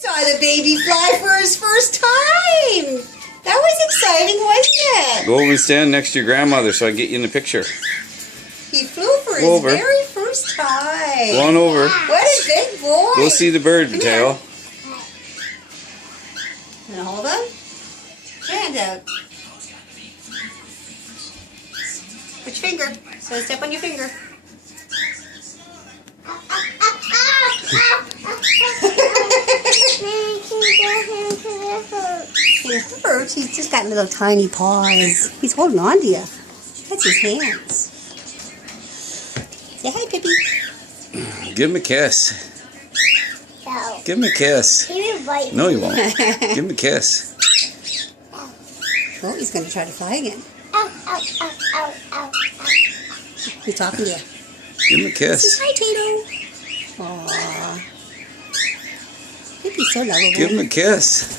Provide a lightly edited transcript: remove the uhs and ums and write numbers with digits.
Saw the baby fly for his first time. That was exciting, wasn't it? Go over and stand next to your grandmother so I can get you in the picture. He flew for his very first time. Go on over. What a big boy. Go see the bird, Tail. And hold on. Hand out. Put your finger. So step on your finger. It hurts. He's just got little tiny paws. He's holding on to you. That's his hands. Say hi, Pippy. Give him a kiss. No. Give him a kiss. He will bite me. No, you won't. Give him a kiss. Oh, he's going to try to fly again. Ow, ow, ow, ow, ow, ow. He's talking to you. Give him a Say kiss. hi, Tato. Aww. Pippy's so lovable. Give him a kiss.